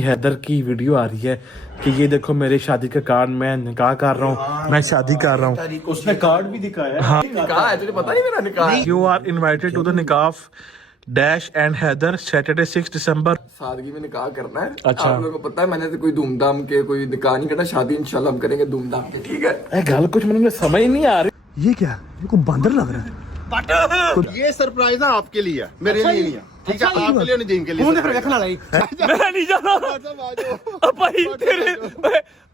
हैदर की वीडियो आ रही है कि ये देखो मेरे शादी के कार्ड मैं निकाह कर रहा हूँ, मैं शादी कर रहा हूँ। उसने कार्ड भी दिखाया। हाँ, निकाह है, तुझे पता नहीं मेरा निकाह है। You are invited to the nikah dash and Haider Saturday 6 December. सादगी में निकाह करना है। अच्छा। आप लोगों को पता है मैंने तो कोई धूमधाम के कोई निकाह नहीं करना, शादी इंशाल्लाह हम करेंगे धूमधाम के, ठीक है। गल कुछ मुझे समझ नहीं आ रही। ये क्या ये को बंदर लग रहा है। ये सरप्राइज ना आपके लिए है, मेरे लिए नहीं है, ठीक है। आपके लिए नहीं, दीन के लिए। मुंह फिर देखना लाई मैं नहीं जाना आ भाई तेरे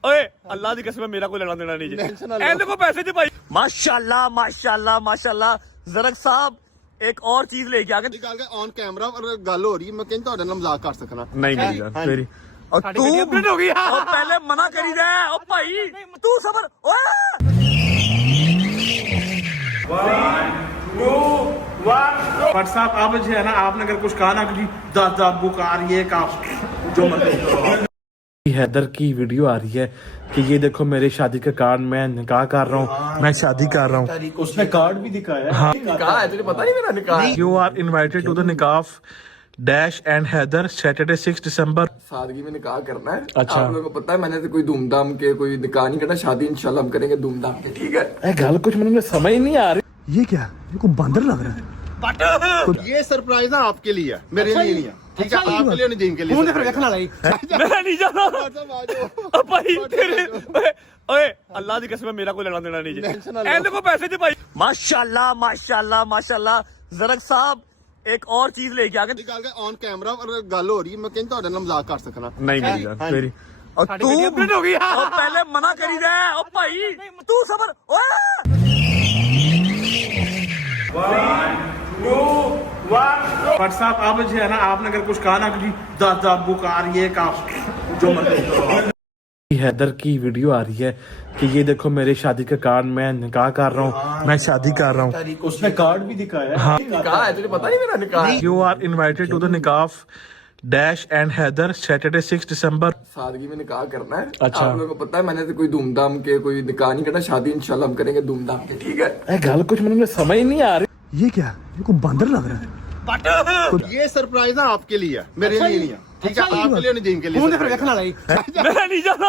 ओए अल्लाह दी कसम मेरा कोई लेना देना नहीं जी। एंड को पैसे दे भाई। माशाल्लाह माशाल्लाह माशाल्लाह जरक साहब एक और चीज लेके आ गए। निकाल के ऑन कैमरा और गल हो रही है, मैं कहता ਤੁਹਾਡੇ ਨਾਲ मजाक कर सकना। नहीं मेरी जान तेरी और तू हो गई और पहले मना करी दे ओ भाई तू सबर ओए व्हाट्सएप अब जो है ना आपने अगर कुछ कहा ना कि दादा बुकार ये का जो हैदर की वीडियो आ रही है कि ये देखो मेरे शादी के कार्ड मैं निकाह कर रहा हूँ, मैं शादी कर रहा हूँ। उसने कार्ड भी दिखाया। हाँ। निकाह है, तुझे पता नहीं मेरा निकाह है। You are invited to the nikah dash and Haider Saturday 6 December. सादगी में निकाह करना है। अच्छा। आप लोगों को पता है मैंने तो कोई धूमधाम के कोई निकाह नहीं करना, शादी इंशाल्लाह हम करेंगे धूमधाम के, ठीक है। गल कुछ मुझे समझ नहीं आ रही। ये क्या ये को बंदर लग रहा है। ये सरप्राइज ना आपके लिए है, मेरे लिए नहीं है, ठीक है। आपके लिए नहीं, दीन के लिए। मुंह फिर देखना लाई मैं नहीं जाना भाई तेरे ओए अल्लाह दी कसम मेरा कोई लेना देना नहीं जी। एंड को पैसे दे भाई। माशाल्लाह माशाल्लाह माशाल्लाह जरक साहब एक और चीज लेके आ गए। निकाल के ऑन कैमरा और गल हो रही है, मैं कहता ਤੁਹਾਡੇ ਨਾਲ मजाक कर सकना। नहीं मेरी जान तेरी और तू हो गई और पहले मना करी दे ओ भाई तू सबर ओए व्हाट्सएप अब जो है ना आपने अगर कुछ कहा ना कि दादा बुकार ये का जो हैदर की वीडियो आ रही है कि ये देखो मेरे शादी के कार्ड मैं निकाह कर रहा हूँ, मैं शादी कर रहा हूँ। उसने कार्ड भी दिखाया। हाँ। निकाह है, तुझे पता नहीं मेरा निकाह है। You are invited to the nikah dash and Haider Saturday 6 December. सादगी में निकाह करना है। अच्छा। आप लोगों को पता है मैंने तो कोई धूमधाम के कोई निकाह नहीं करना, शादी इंशाल्लाह हम करेंगे धूमधाम के, ठीक है। गल कुछ मुझे समझ नहीं आ रही। ये क्या ये को बंदर लग रहा है। ये सरप्राइज ना आपके लिए है, मेरे लिए नहीं है, ठीक है। आपके लिए नहीं, दीन के लिए। मुंह फिर देखना लाई मैं नहीं जाना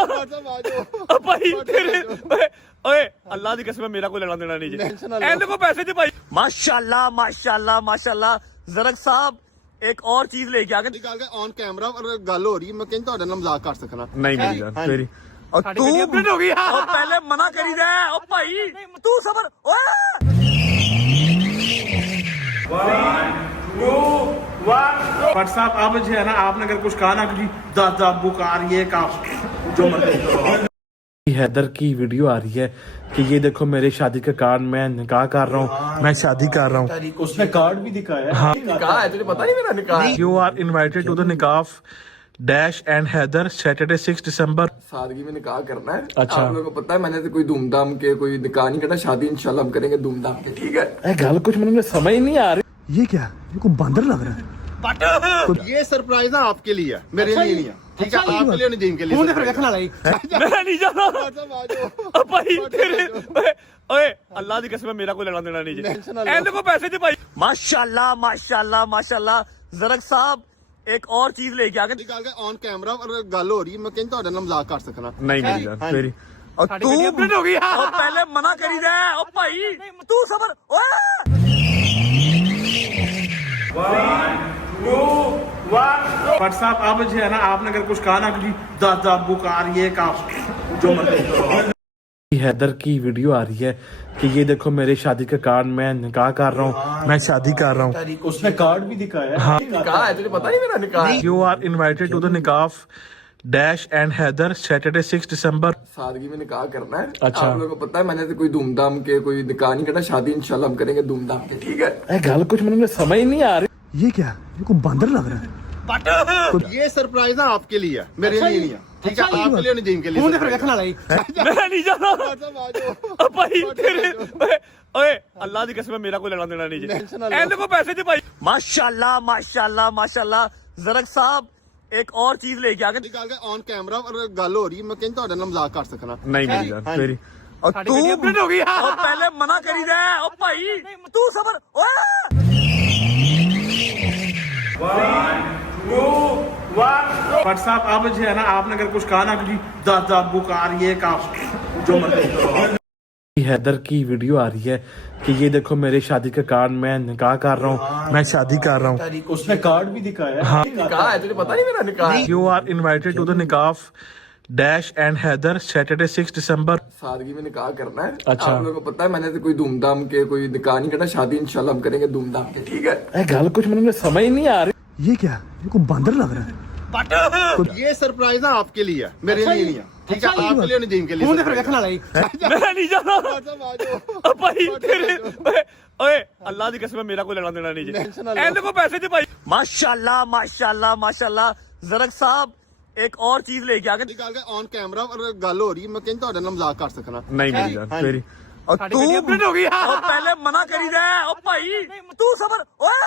भाई तेरे ओए अल्लाह दी कसम मेरा कोई लेना देना नहीं जी। एंड को पैसे दे भाई। माशाल्लाह माशाल्लाह माशाल्लाह जरक साहब एक और चीज लेके आ गए। निकाल के ऑन कैमरा और गल हो रही है, मैं कहता ਤੁਹਾਡੇ ਨਾਲ मजाक कर सकना। नहीं मेरी जान तेरी और तू हो गई और पहले मना करी दे ओ भाई तू सबर ओए व्हाट्सएप अब जो है ना आपने अगर कुछ कहा ना कि दादा बुकार ये का जो हैदर की वीडियो आ रही है कि ये देखो मेरे शादी के कार्ड मैं निकाह कर रहा हूँ, मैं शादी कर रहा हूँ। उसने कार्ड भी दिखाया। हाँ। निकाह है, तुझे पता नहीं मेरा निकाह है। You are invited to the nikah dash and Haider Saturday 6 December. सादगी में निकाह करना है। अच्छा। आप लोगों को पता है मैंने तो कोई धूमधाम के कोई निकाह नहीं करना, शादी इंशाल्लाह हम करेंगे धूमधाम के, ठीक है। गल कुछ मुझे समझ नहीं आ रही। ये क्या ये को बंदर लग रहा है। ये सरप्राइज ना आपके लिए है, मेरे लिए नहीं है, ठीक है। आपके लिए नहीं, दीन के लिए। मुंह फिर देखना लाई मैं नहीं जाना भाई तेरे ओए अल्लाह दी कसम मेरा कोई लेना देना नहीं जी। एंड को पैसे दे भाई। माशाल्लाह माशाल्लाह माशाल्लाह जरक साहब एक और चीज लेके आ गए। निकाल के ऑन कैमरा और गल हो रही है, मैं कहता ਤੁਹਾਡੇ ਨਾਲ मजाक कर सकना। नहीं मेरी जान तेरी और तू हो गई और पहले मना करी दे ओ भाई तू सबर ओए व्हाट्सएप अब जो है ना आपने अगर कुछ कहा ना कि दादा बुकार ये का जो हैदर की वीडियो आ रही है कि ये देखो मेरे शादी के कार्ड मैं निकाह कर रहा हूँ, मैं शादी कर रहा हूँ। उसने कार्ड भी दिखाया। हाँ। निकाह है, तुझे पता नहीं मेरा निकाह है। You are invited to the nikah dash and Haider Saturday 6 December. सादगी में निकाह करना है। अच्छा। आप लोगों को पता है मैंने तो कोई धूमधाम के कोई निकाह नहीं करना, शादी इंशाल्लाह हम करेंगे धूमधाम के, ठीक है। गल कुछ मुझे समझ नहीं आ रही। ये क्या ये को बंदर लग रहा है। ये सरप्राइज ना आपके लिए है, मेरे लिए नहीं है, ठीक है। आपके लिए नहीं, दीन के लिए। मुंह फिर देखना लाई मैं नहीं जाना भाई तेरे ओए अल्लाह दी कसम मेरा कोई लेना देना नहीं जी। एंड को पैसे दे भाई। माशाल्लाह माशाल्लाह माशाल्लाह जरक साहब एक और चीज लेके आ गए। निकाल के ऑन कैमरा और गल हो रही है, मैं कहता ਤੁਹਾਡੇ ਨਾਲ मजाक कर सकना। नहीं मेरी जान तेरी और तू हो गई और पहले मना करी दे ओ भाई तू सबर ओए बट साहब अब जो है ना आपने अगर कुछ कहा ना कि जी दादा बुकार ये का जो मर्जी हैदर की वीडियो आ रही है कि ये देखो मेरे शादी का कार्ड, मैं निकाह कर रहा हूँ, मैं शादी कर रहा हूँ। उसने कार्ड भी दिखाया। हाँ, निकाह है, तुझे पता नहीं मेरा निकाह है? You are invited to the nikah dash and Haider Saturday 6 December. सादगी में निकाह करना है। अच्छा। आप लोगों को पता है मैंने तो कोई धूमधाम के कोई निकाह नहीं करना, शादी इंशाल्लाह हम करेंगे धूमधाम के, ठीक है? गल कुछ मुझे समझ नहीं आ रही। ये क्या ये को बंदर लग रहा है। ये सरप्राइज ना आपके लिए है, मेरे लिए नहीं है, ठीक है? आपके लिए नदीम के लिए मुंह फिर देखना लाई मैं नहीं जाना सरप्राइज। भाई तेरे ओए अल्लाह की कसम मेरा कोई लेना देना नहीं जी एंड को पैसे दे भाई माशाल्लाह माशाल्लाह माशाल्लाह जरक साहब एक और चीज लेके आ गए निकाल के ऑन कैमरा और गल हो रही, मैं कहता ਤੁਹਾਡੇ ਨਾਲ मजाक कर सकना। नहीं मेरी जान तेरी और तू अपडेट हो गई और पहले मना करी दे ओ भाई तू सबर ओए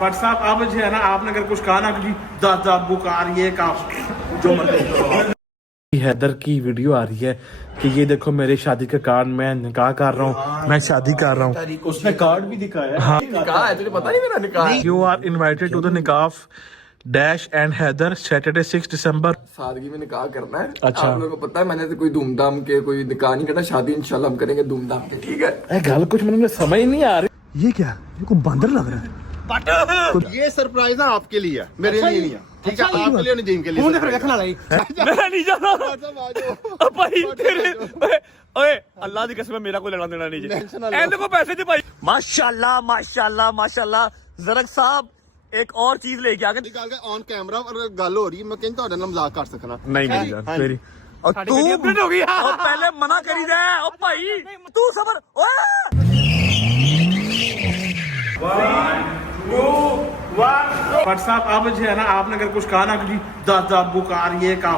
बट साहब अब जो है ना आपने अगर कुछ कहा ना कि जी दादा बुकार ये का जो मर्जी हैदर की वीडियो आ रही है कि ये देखो मेरे शादी का कार्ड, मैं निकाह कर रहा हूँ, मैं शादी कर रहा हूँ। उसने कार्ड भी दिखाया। हाँ, निकाह है, तुझे पता नहीं मेरा निकाह है? You are invited to the nikah dash and Haider Saturday 6 December. सादगी में निकाह करना है। अच्छा। आप लोगों को पता है मैंने तो कोई धूमधाम के कोई निकाह नहीं करना, शादी इंशाल्लाह हम करेंगे धूमधाम के, ठीक है? गल कुछ मुझे समझ नहीं आ रही। ये क्या ये को बंदर लग रहा है। ये सरप्राइज ना आपके लिए है, मेरे लिए नहीं है, ठीक है? आपके लिए नदीम के लिए मुंह फिर देखना लाई मैं नहीं जाना सरप्राइज। भाई तेरे ओए अल्लाह की कसम मेरा कोई लेना देना नहीं जी एंड को पैसे दे भाई माशाल्लाह माशाल्लाह माशाल्लाह जरक साहब एक और चीज लेके आ गए निकाल के ऑन कैमरा और गल हो रही, मैं कहता ਤੁਹਾਡੇ ਨਾਲ मजाक कर सकना। नहीं मेरी जान तेरी और तू अपडेट हो गई और पहले मना करी दे ओ भाई तू सबर ओए बट साहब अब जो है ना आपने अगर कुछ कहा ना कि जी दादा बुकार ये का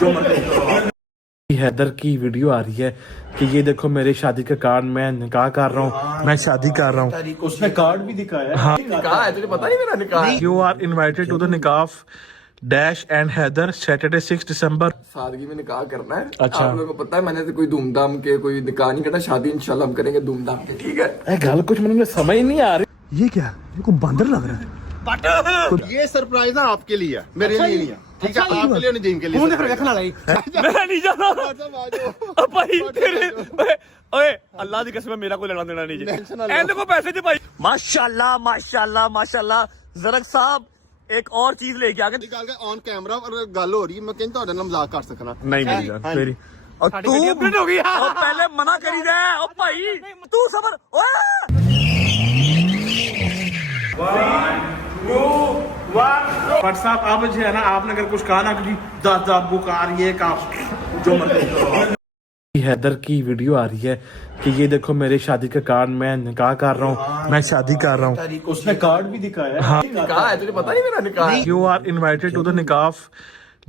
जो मर्जी हैदर की वीडियो आ रही है कि ये देखो मेरे शादी का कार्ड, मैं निकाह कर रहा हूँ, मैं शादी कर रहा हूँ। उसने कार्ड भी दिखाया। हाँ, निकाह है, तुझे पता नहीं मेरा निकाह है? You are invited to the nikah dash and Haider Saturday 6 December. सादगी में निकाह करना है। अच्छा। आप लोगों को पता है मैंने तो कोई धूमधाम के कोई निकाह नहीं करना, शादी इंशाल्लाह हम करेंगे धूमधाम के, ठीक है? गल कुछ मुझे समझ नहीं आ रही। ये क्या ये को बंदर लग रहा है। ये सरप्राइज ना आपके लिए है, मेरे लिए नहीं है, ठीक है? आपके लिए नदीम के लिए मुंह फिर देखना लाई मैं नहीं जाना सरप्राइज। भाई तेरे ओए अल्लाह की कसम मेरा कोई लेना देना नहीं जी एंड को पैसे दे भाई माशाल्लाह माशाल्लाह माशाल्लाह जरक साहब एक और चीज लेके आ गए निकाल के ऑन कैमरा और गल हो रही, मैं कहता ਤੁਹਾਡੇ ਨਾਲ मजाक कर सकना। नहीं मेरी जान तेरी और तू अपडेट हो गई और पहले मना करी दे ओ भाई तू सबर ओए बट साहब अब जो है ना आपने अगर कुछ कहा ना कि जी दादा बुकार ये का जो मर्जी हैदर की वीडियो आ रही है कि ये देखो मेरे शादी का कार्ड, मैं निकाह कर रहा हूँ, मैं शादी कर रहा हूँ। उसने कार्ड भी दिखाया। हाँ, निकाह है, तुझे पता नहीं मेरा निकाह है? You are invited to the nikah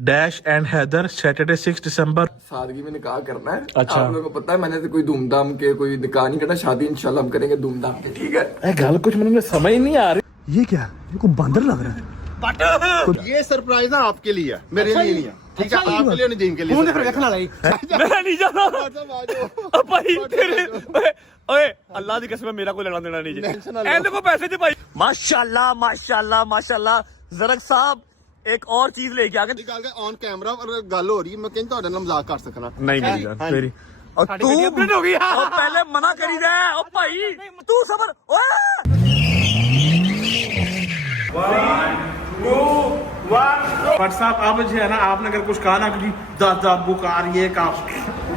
dash and Haider Saturday 6 December. सादगी में निकाह करना है। अच्छा। आप लोगों को पता है मैंने तो कोई धूमधाम के कोई निकाह नहीं करना, शादी इंशाल्लाह हम करेंगे धूमधाम के, ठीक है? गल कुछ मुझे समझ नहीं आ रही। ये क्या ये को बंदर लग रहा है। ये सरप्राइज ना आपके लिए है, मेरे लिए नहीं है, ठीक है? आपके लिए नदीम के लिए मुंह फिर देखना लाई मैं नहीं जाना सरप्राइज। भाई तेरे ओए अल्लाह की कसम मेरा कोई लेना देना नहीं जी एंड को पैसे दे भाई माशाल्लाह माशाल्लाह माशाल्लाह जरक साहब एक और चीज लेके आ गए निकाल के ऑन कैमरा और गल हो रही, मैं कहता ਤੁਹਾਡੇ ਨਾਲ मजाक कर सकना। नहीं मेरी जान तेरी और तू अपडेट हो गई और पहले मना करी दे ओ भाई तू सबर ओए बट साहब अब जो है ना आपने अगर कुछ कहा ना कि जी दादा बुकार ये का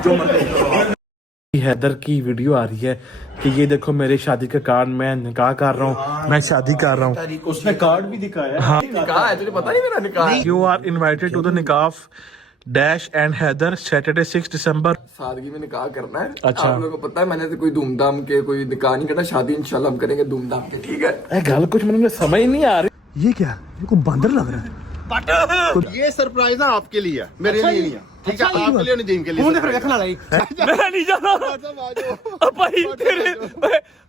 जो मर्जी हैदर की वीडियो आ रही है कि ये देखो मेरे शादी का कार्ड, मैं निकाह कर रहा हूँ, मैं शादी कर रहा हूँ। उसने कार्ड भी दिखाया। हाँ, निकाह है, तुझे पता नहीं मेरा निकाह है? You are invited to the nikah dash and Haider Saturday 6 December. सादगी में निकाह करना है। अच्छा। आप लोगों को पता है मैंने तो कोई धूमधाम के कोई निकाह नहीं करना, शादी इंशाल्लाह हम करेंगे धूमधाम के, ठीक है? गल कुछ मुझे समझ नहीं आ रही। ये क्या ये को बंदर लग रहा है। ये सरप्राइज ना आपके लिए है, मेरे लिए नहीं है, ठीक है? आपके लिए नदीम के लिए मुंह फिर देखना लाई मैं नहीं जाना सरप्राइज। भाई तेरे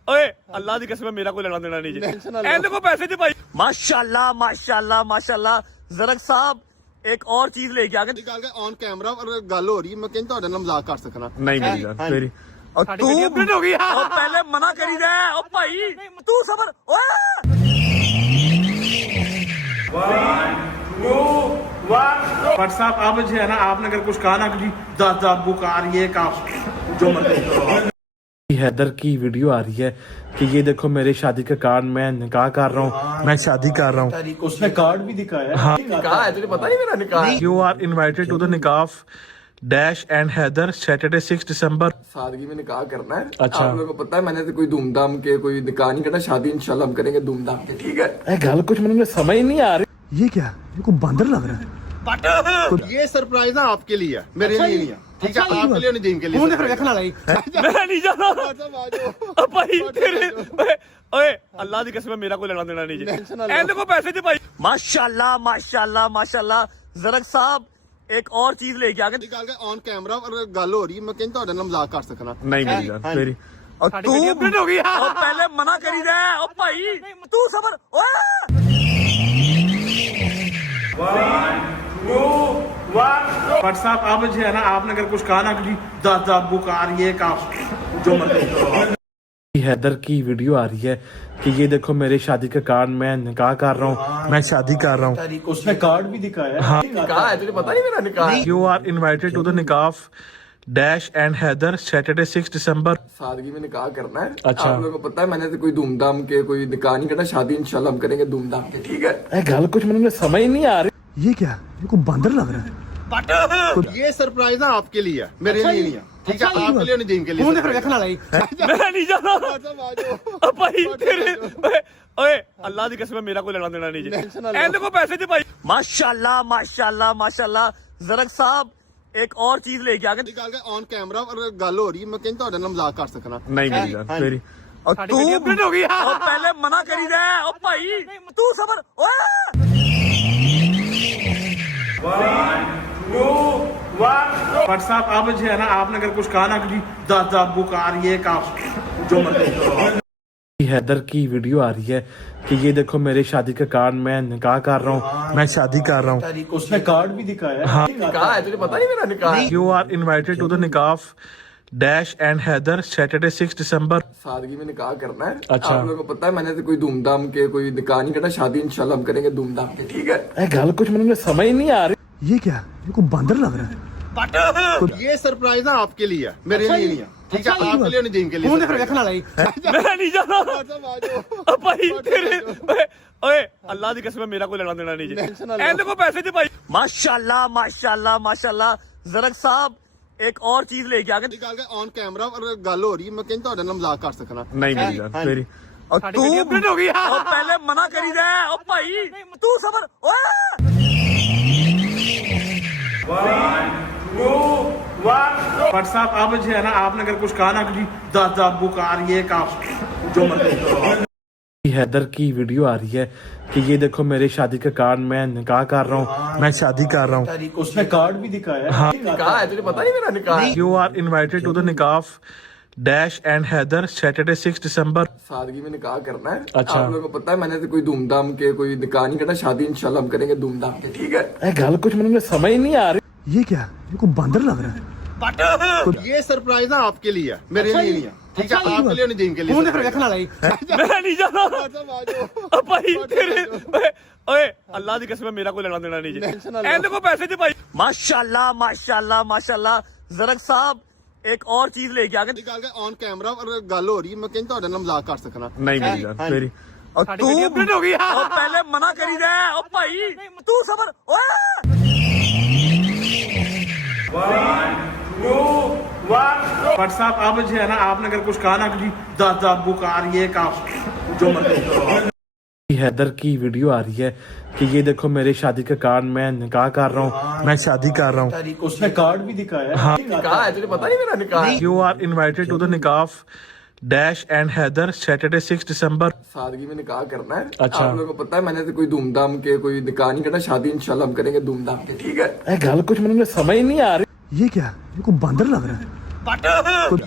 ओए अल्लाह की कसम मेरा कोई लेना देना नहीं जी एंड को पैसे दे भाई माशाल्लाह माशाल्लाह माशाल्लाह जरक साहब एक और चीज लेके आ गए निकाल के ऑन कैमरा और गल हो रही, मैं कहता ਤੁਹਾਡੇ ਨਾਲ मजाक कर सकना। नहीं मेरी जान तेरी और तू अपडेट हो गई और पहले मना करी दे ओ भाई तू सबर बट साहब अब जो है ना आपने अगर कुछ कहा ना कि जी दादा बुकार ये का जो मर्जी हैदर की वीडियो आ रही है कि ये देखो मेरी शादी के कार्ड मैं निकाह कर रहा हूँ, मैं शादी कर रहा हूँ। उसने कार्ड भी दिखाया है। हाँ निकाह है, तुझे पता नहीं मेरा निकाह है? You are invited to the nikah dash and Haider Saturday 6 December. सादगी में निकाह करना है। अच्छा। आप लोगों को पता है मैंने तो कोई धूमधाम के कोई निकाह नहीं करना, शादी इंशाल्लाह हम करेंगे धूमधाम के, ठीक है? गल कुछ मुझे समझ नहीं आ रही। ये क्या ये को बंदर लग रहा है। ये सरप्राइज ना आपके लिए है, मेरे लिए नहीं है, ठीक है? अच्छा, आपके लिए नहीं, दीन के लिए मुंह फिर surprise देखना लाई मैं नहीं जाना है। आ जाओ। भाई तेरे ओए अल्लाह की कसम मेरा कोई लेना देना नहीं Tension ना जी लो। एंड को पैसे दे भाई माशाल्लाह माशाल्लाह माशाल्लाह जरक साहब एक और चीज लेके आ गए निकाल के ऑन कैमरा और गल हो रही है, मैं कहता ਤੁਹਾਡੇ ਨਾਲ मजाक कर सकना। नहीं मेरी जान हाँ। मेरी और तू अपडेट हो गई और पहले मना करी दे ओ भाई तू सबर बट साहब अब जो है ना आपने अगर कुछ कहा ना कि जी दादा बुकार ये का जो मर्जी हैदर की वीडियो आ रही है कि ये देखो मेरी शादी के कार्ड मैं निकाह कर रहा हूँ, मैं शादी कर रहा हूँ। उसने कार्ड भी दिखाया है। हाँ निकाह है, तुझे पता नहीं मेरा निकाह है? You are invited to the nikah dash and Haider Saturday 6 December. सादगी में निकाह करना है। अच्छा। आप लोगों को पता है मैंने तो कोई धूमधाम के कोई निकाह नहीं करना, शादी इंशाल्लाह हम करेंगे धूमधाम के, ठीक है? गल कुछ मुझे समझ नहीं आ रही। ये क्या ये को बंदर लग रहा है। ये सरप्राइज ना आपके लिए है, मेरे लिए नहीं है, ठीक है? अच्छा, आपके लिए नहीं, दीन के लिए मुंह फिर surprise देखना लाई मैं नहीं जाना है। आ जाओ। भाई तेरे ओए अल्लाह की कसम मेरा कोई लेना देना नहीं Tension ना जी लो। एंड को पैसे दे भाई माशाल्लाह माशाल्लाह माशाल्लाह जरक साहब एक और चीज लेके आ गए निकाल के ऑन कैमरा और गल हो रही है, मैं कहता ਤੁਹਾਡੇ ਨਾਲ मजाक कर सकना। नहीं मेरी जान हाँ। मेरी और तू अपडेट हो गई और पहले मना करी दे ओ भाई तू सबर बट साहब अब जो है ना आपने अगर कुछ कहा ना कि जी दादा बुकार ये का जो मर्जी हैदर की वीडियो आ रही है कि ये देखो मेरी शादी के कार्ड मैं निकाह कर रहा हूँ, मैं शादी कर रहा हूँ। उसने कार्ड भी दिखाया है। हाँ निकाह है, तुझे पता नहीं मेरा निकाह है? You are invited to the nikah dash and Haider Saturday 6 December. सादगी में निकाह करना है। अच्छा। आप लोगों को पता है मैंने तो कोई धूमधाम के कोई निकाह नहीं करना, शादी इंशाल्लाह हम करेंगे धूमधाम के, ठीक है? गल कुछ मुझे समझ नहीं आ रही। ये क्या ये को बंदर लग रहा है। ये सरप्राइज ना आपके लिए है, मेरे लिए नहीं है, ठीक है? अच्छा, आपके लिए नहीं, दीन के लिए मुंह फिर surprise देखना लाई मैं नहीं जाना है। आ जाओ। भाई तेरे ओए अल्लाह की कसम मेरा कोई लेना देना नहीं Tension ना जी लो। एंड को पैसे दे भाई माशाल्लाह माशाल्लाह माशाल्लाह जरक साहब एक और चीज लेके आ गए निकाल के ऑन कैमरा और गल हो रही है, मैं कहता ਤੁਹਾਡੇ ਨਾਲ मजाक कर सकना। नहीं मेरी जान हाँ। मेरी और तू अपडेट हो गई और पहले मना करी दे ओ भाई तू सबर बट साहब अब जो है ना आपने अगर कुछ कहा ना कि जी दादा बुकार ये का जो मर्जी हैदर की वीडियो आ रही है कि ये देखो मेरी शादी के कार्ड मैं निकाह कर रहा हूँ, मैं शादी कर रहा हूँ। उसने कार्ड भी दिखाया है। हाँ निकाह है, तुझे पता नहीं मेरा निकाह है? You are invited to the nikah dash and Haider Saturday 6 December. सादगी में निकाह करना है। अच्छा। आप लोगों को पता है मैंने तो कोई धूमधाम के कोई निकाह नहीं करना, शादी इंशाल्लाह हम करेंगे धूमधाम के, ठीक है? गल कुछ मुझे समझ नहीं आ रही। ये क्या ये को बंदर लग रहा है। ये सरप्राइज ना आपके लिए है, मेरे लिए नहीं है, ठीक है? अच्छा, आपके लिए नहीं, दीन के लिए मुंह फिर surprise देखना लाई मैं नहीं जाना है। आ जाओ। भाई तेरे ओए अल्लाह की कसम मेरा कोई लेना देना नहीं Tension ना जी लो। एंड को पैसे दे भाई माशाल्लाह माशाल्लाह माशाल्लाह जरक साहब एक और चीज लेके आ गए निकाल के ऑन कैमरा और गल हो रही है, मैं कहता ਤੁਹਾਡੇ ਨਾਲ मजाक कर सकना। नहीं मेरी जान हाँ। मेरी और तू अपडेट हो गई और पहले मना करी दे ओ भाई तू सबर बट साहब अब जो है ना आपने अगर कुछ कहा ना कि जी दादा बुकार ये का जो मर्जी हैदर की वीडियो आ रही है कि ये देखो मेरी शादी के कार्ड मैं निकाह कर रहा हूँ, मैं शादी कर रहा हूँ। उसने कार्ड भी दिखाया है। हाँ निकाह है, तुझे पता नहीं मेरा निकाह है? You are invited to the nikah dash and Haider Saturday 6 December. सादगी में निकाह करना है। अच्छा। आप लोगों को पता है मैंने तो कोई धूमधाम के कोई निकाह नहीं करना, शादी इंशाल्लाह हम करेंगे धूमधाम के, ठीक है? गल कुछ मुझे समझ नहीं आ रही। ये क्या ये को बंदर लग रहा है।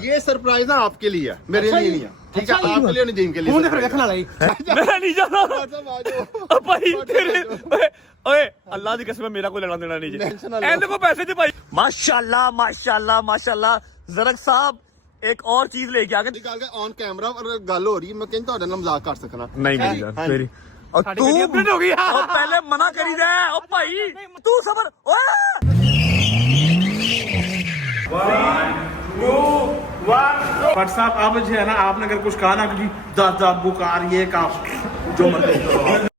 ये सरप्राइज ना आपके लिए है, मेरे लिए नहीं है, ठीक है? अच्छा, आपके लिए नहीं, दीन के लिए मुंह फिर surprise देखना लाई मैं नहीं जाना है। आ जाओ। भाई तेरे ओए अल्लाह की कसम मेरा कोई लेना देना नहीं Tension ना जी लो। एंड को पैसे दे भाई माशाल्लाह माशाल्लाह माशाल्लाह जरक साहब एक और चीज लेके आ गए निकाल के ऑन कैमरा और गल हो रही है मैं कहीं ਤੁਹਾਡੇ ਨਾਲ ਮਜ਼ਾਕ ਕਰ ਸਕਣਾ नहीं मेरी जान मेरी और तू हो गई और पहले मना करी दे ओ भाई तू सबर भट्ट साहब अब जो है ना आपने अगर कुछ कहा ना कि जी दादा बुकार ये का जो मर्जी करो